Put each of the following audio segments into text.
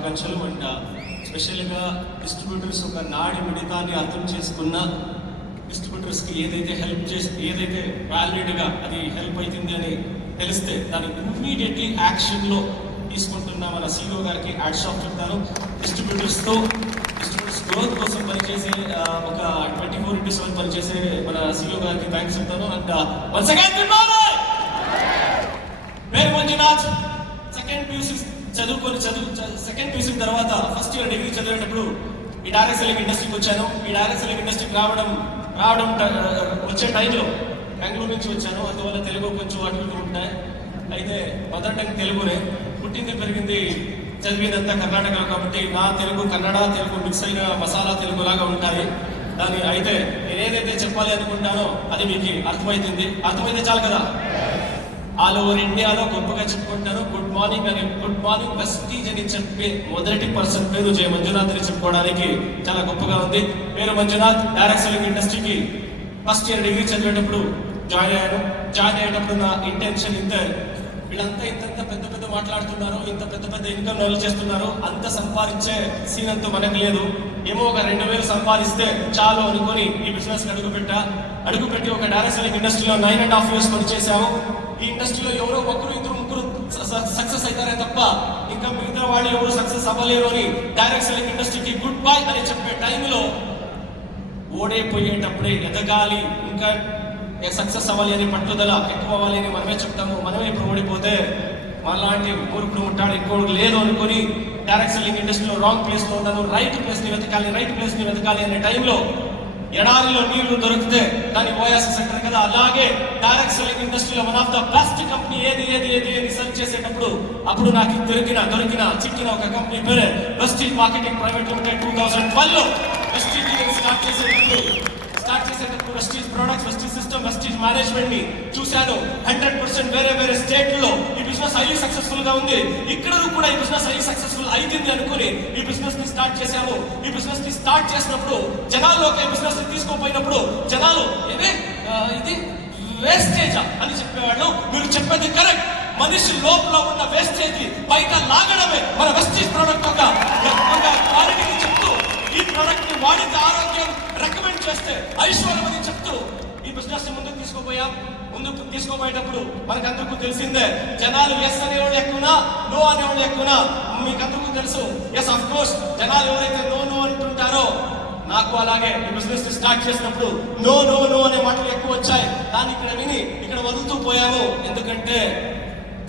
శుభాకాంక్షలు. అండ్ స్పెషల్గా డిస్ట్రిబ్యూటర్స్ ఒక నాడి మిడితాన్ని అర్థం చేసుకున్న డిస్ట్రిబ్యూటర్స్కి ఏదైతే వ్యాలిడ్గా అది హెల్ప్ అవుతుంది అని తెలిస్తే దాన్ని ఇమ్మీడియట్లీ యాక్షన్లో తీసుకుంటున్న మన సీఓ గారికి హ్యాట్స్ ఆఫ్ చెప్తాను. డిస్ట్రిబ్యూటర్స్ గ్రోత్ కోసం పనిచేసే ఒక 24/7 పనిచేసే మన సీఓ గారికి థ్యాంక్స్ చెప్తాను. And once again good morning. పేరు Manjunath. Second PUC second PUC తర్వాత ఫస్ట్ ఇయర్ డిగ్రీ చదివేటప్పుడు ఈ డైరెక్ట్ సెల్లింగ్ ఇండస్ట్రీకి వచ్చాను. ఈ డైరెక్ట్ సెల్లింగ్ ఇండస్ట్రీకి రావడం వచ్చే టైంలో బెంగళూరు నుంచి వచ్చాను. అందువల్ల తెలుగు కొంచెం అటు ఉంటాయి. అయితే మదర్ టంగ్ తెలుగునే, పుట్టింది పెరిగింది చదివిందంతా కర్ణాటక కాబట్టి నా తెలుగు కన్నడ తెలుగు మిక్స్ అయిన మసాలా తెలుగు లాగా ఉంటాయి. దాన్ని అయితే నేను ఏదైతే చెప్పాలి అనుకుంటానో అది మీకు అర్థమైతే చాలు కదా. ఆల్ ఓవర్ ఇండియాలో గొప్పగా చెప్పుకుంటాను. గుడ్ మార్నింగ్ వెస్టీజ్ అని చెప్పి మొదటి పర్సన్ పేరు జయ మంజునాథ్ అని చెప్పుకోవడానికి చాలా గొప్పగా ఉంది. పేరు మంజునాథ్. డైరెక్ట్ సెల్లింగ్ ఇండస్ట్రీకి ఫస్ట్ ఇయర్ డిగ్రీ చదివేటప్పుడు జాయిన్ అయ్యేటప్పుడు నా ఇంటెన్షన్ వీళ్ళంతా ఇంత పెద్ద మాట్లాడుతున్నారు, ఇంత పెద్ద ఇన్కమ్ లెవెల్ చేస్తున్నారు, అంత సంపాదించే సీన్ అంతా మనకు లేదు, ఏమో ఒక 2,000 సంపాదిస్తే చాలు అనుకుని ఈ బిజినెస్ అడుగుపెట్టి ఒక డైరెక్ట్ సెల్లింగ్ ఇండస్ట్రీలో 9.5 years పనిచేశాము. ఈ ఇండస్ట్రీలో ఎవరో ఇద్దరు ముగ్గురు సక్సెస్ అవుతారే తప్ప ఇంకా మిగతా వాళ్ళు ఎవరు సక్సెస్ అవ్వలేరు అని డైరెక్ట్ సెల్లింగ్ ఇండస్ట్రీకి గుడ్ బై అని చెప్పే టైంలో ఓడైపోయేటప్పుడే ఎదగాలి, ఇంకా సక్సెస్ అవ్వాలి అని పట్టుదల ఎక్కువ అవ్వాలి అని మనమే చెప్తాము. మనమే ఇప్పుడు ఓడిపోతే మనలాంటి మూర్ఖుడు ఉంటాడు ఎక్కువ లేదు అనుకుని డైరెక్ట్ సెల్లింగ్ ఇండస్ట్రీలో రాంగ్ ప్లేస్లో ఉన్నాను. రైట్ ప్లేస్ని వెతకాలి అనే టైంలో ఎడారిలో నీళ్లు దొరికితే దాన్ని ఓయాసిస్ అంటారు కదా, అలాగే డైరెక్ట్ సెల్లింగ్ ఇండస్ట్రీలో one of the best company ఏది రీసెర్చ్ చేసేటప్పుడు అప్పుడు నాకు దొరికిన చిక్కిన ఒక కంపెనీ పేరే వెస్టీజ్ మార్కెటింగ్ ప్రైవేట్ లిమిటెడ్. 2012లో వెస్టీజ్ స్టార్ట్ చేసేటప్పుడు Vestige products, Vestige system, Vestige management ని చూశాను. 100% వేరే స్టేట్లో ఈ బిజినెస్ హైలీ సక్సెస్ఫుల్ గా ఉంది. ఇక్కడ కూడా ఈ బిజినెస్ హైలీ సక్సెస్ఫుల్ అయింది అనుకుని ఈ బిజినెస్ ని స్టార్ట్ చేశాము. ఈ బిజినెస్ ని స్టార్ట్ చేసినప్పుడు జనాల్లోకి బిజినెస్ ని తీసుకోపోయినప్పుడు జనాలు ఇది వేస్టేజా అని చెప్పేవాళ్ళు. మీరు చెప్పేది కరెక్ట్. మనిషి లోపల ఉన్న వేస్టేజ్ బయట లాగడమే మన వెస్టీజ్ ప్రొడక్ట్ ఒక క్వాలిటీని చెప్తూ ఈ ప్రొడక్ట్ ని వాడితే ఆరోగ్యం రికమెండ్ చేస్తే ఐశ్వర్యం అని చెప్తూ ఈ బిజినెస్ ని ముందుకు తీసుకోపోయేటప్పుడు మనకందరికీ తెలిసిందే జనాలు ఎస్ అనేవాళ్ళు ఎక్కువనా నో అనేవాళ్ళు ఎక్కువనా మీకు అందరికీ తెలుసు. ఎస్ ఆఫ్ కోర్స్ జనాలు ఎవరైతే నో అంటుంటారో నాకు అలాగే ఈ బిజినెస్ ని స్టార్ట్ చేసినప్పుడు నో అనే మాటలు ఎక్కువ వచ్చాయి. దాన్ని ఇక్కడ విని ఇక్కడ వదులుతూ పోయాము. ఎందుకంటే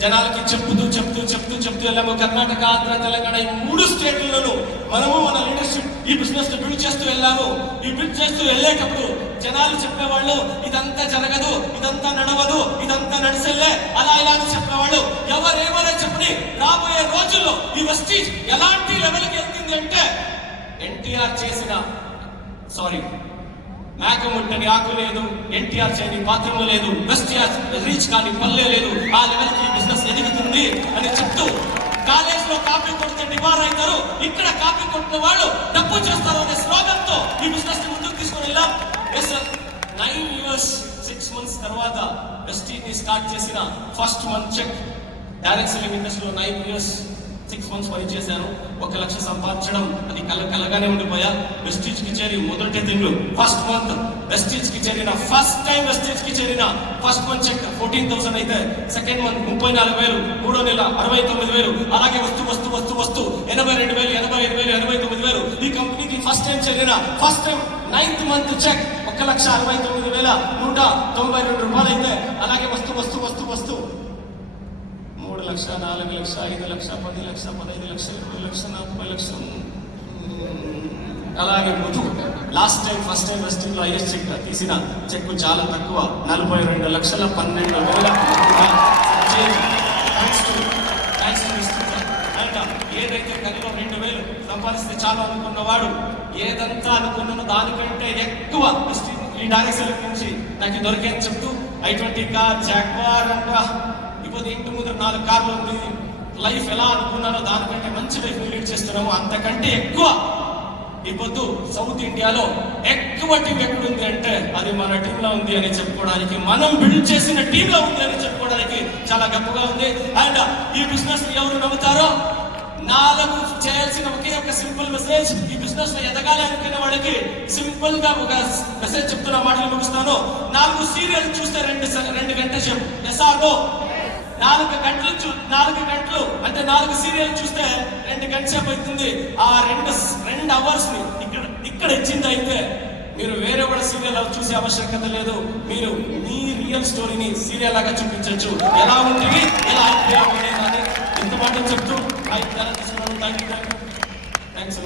జనాలకి చెప్తూ వెళ్ళాము. కర్ణాటక, ఆంధ్ర, తెలంగాణ ఈ 3 స్టేట్లలోనూ మనము మన లీడర్షిప్ ఈ బిజినెస్ ని బిల్డ్ చేస్తూ వెళ్ళాము. ఈ బిల్డ్ చేస్తూ వెళ్ళేటప్పుడు జనాలు చెప్పేవాళ్ళు ఇదంతా జరగదు, ఇదంతా నడవదు, ఇదంతా నడిచెళ్ళే అలా ఇలా అని చెప్పేవాళ్ళు. ఎవరేమైనా చెప్పని రాబోయే రోజుల్లో ఈ వెస్టీజ్ ఎలాంటి లెవెల్కి వెళ్తుంది అంటే ఎన్టీఆర్ చేసిన మేకముట్టని ఆకు లేదు, ఎన్టీఆర్ చేయని పాత్రము లేదు, వెస్టీఆర్ రీచ్ కాని పల్లె లేదు, ఆ లెవెల్కి బిజినెస్ ఎదుగుతుంది అని చెప్తూ కాలేజ్ లో కాపీ కొడితే డిబార్ అవుతారు, ఇక్కడ కాపీ కొట్టిన వాళ్ళు డబ్బు చేస్తారు అనే స్లోగన్ తో ఈ బిజినెస్ ని ముందుకు తీసుకుని వెళ్ళాం. 9 years 6 months తర్వాత వెస్టీజ్ ని స్టార్ట్ చేసిన first month check direct selling ఇండస్ట్రీలో 9 years 6 months పనిచేశాను. 1 లక్ష సంపాదించడం అది కలగానే ఉండిపోయా. వెస్టీజ్ కి చేరి మొదటి తింಗಳು ఫస్ట్ మంత్ వెస్టీజ్ కి చేరిన ఫస్ట్ మంత్ చెక్ 14,000 అయితే సెకండ్ మంత్ 34,000, 3వ నెల 69,000, అలాగే వస్తూ 82,000, 85,000, 89,000. ఈ కంపెనీకి first time 9th month check 1,69,192 రూపాయలు అయితే అలాగే వస్తూ 3 లక్షలు, 4 లక్షలు, 5 లక్షలు, 10 లక్షలు, 15 లక్షలు, 20 లక్షలు, 40 లక్షలు అలాగే ఫస్ట్ టైం వెస్టింగ్ లో హైయెస్ట్ చెక్ తీసిన చెక్ చాలా తక్కువ 42,12,000. ఏదైతే కలిలో 2,000 సంపాదిస్తే చాలు అనుకున్నవాడు ఏదంతా అనుకున్నానో దానికంటే ఎక్కువ ఈ డైరెక్ట్ సెల్లింగ్ నుంచి నాకు దొరికేది చెప్తూ i20 కార్, జాగ్వార్ అంట ఇప్పుడు ఇంటి ముందు 4 కార్లు ఉంది. లైఫ్ ఎలా అనుకున్నానో దానికంటే మంచి లైఫ్ లీడ్ చేస్తున్నాము. అంతకంటే ఎక్కువ ఈ పొద్దు సౌత్ ఇండియాలో ఎక్కువ టీం ఎక్కడుంది అంటే అది మన టీంలో ఉంది అని చెప్పుకోవడానికి, మనం బిల్డ్ చేసిన టీంలో ఉంది అని చెప్పుకోవడానికి చాలా గొప్పగా ఉంది. అండ్ ఈ బిజినెస్ ఎవరు నమ్ముతారో నాలుగు చేయాల్సిన ఒకే ఒక సింపుల్ మెసేజ్. ఈ బిజినెస్ లో ఎదగాలి అనుకునే వాళ్ళకి సింపుల్ గా ఒక మెసేజ్ చెప్తున్న మాటలు ముగిస్తాను. 4 సీరియల్ చూస్తే 2 గంటలు చెప్పు. ఎస్ఆర్ఓ 4 గంటలు అంటే 4 సీరియల్ చూస్తే 2 గంటల సేపు అవుతుంది. ఆ 2 అవర్స్ ని ఇక్కడ ఇచ్చింది అయితే మీరు వేరే కూడా సీరియల్ చూసే ఆవశ్యకత లేదు. మీరు మీ రియల్ స్టోరీని సీరియల్ లాగా చూపించవచ్చు. ఎలా ఉంటుంది, ఎలా ఇంత మాట చెప్తూ తీసుకున్నాను. థ్యాంక్స్.